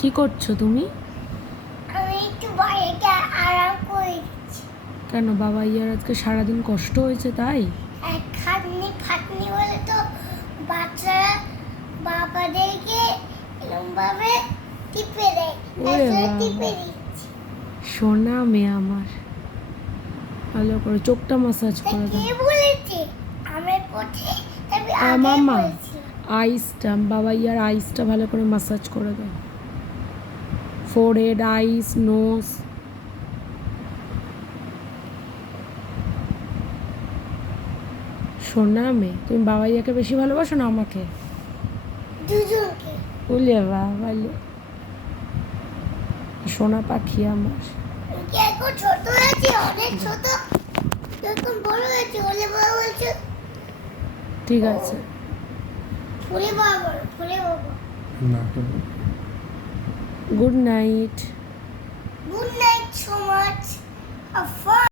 কি করছো তুমি? আমি একটু বাইরেটা আরাম করছি। কেন বাবা ইয়ার আজকে সারাদিন কষ্ট হয়েছে তাই? খাটনি খাটনি বলে তো বাচ্চারা বাবাদেরকে এরকমভাবে টিপে দেয়। ওরে তাই বাবা। টিপে দিচ্ছি। সোনা মেয়ে আমার, ভালো করে চোখটা মাসাজ তা করে কে দাও। বলেছে আমার পথে? তবে আগে মামা বলেছিল। আইসটা, বাবা ইয়ার আইসটা ভালো করে মাসাজ করে দাও। ফোরহেড, আইস, নোজ। সোনা মেয়ে, তুমি বাবা ইয়াকে বেশি ভালোবাসো না আমাকে? দুজনকে। বলে বাবা সোনা পাখি আমার। কি এখন ছোট আছে, অনেক ছোট। যখন বড় হয়েছে ওলে বাবা বলছে ঠিক আছে। ফুলে বাবা ফুলে বাবা। না good night. Good night so much. Have fun.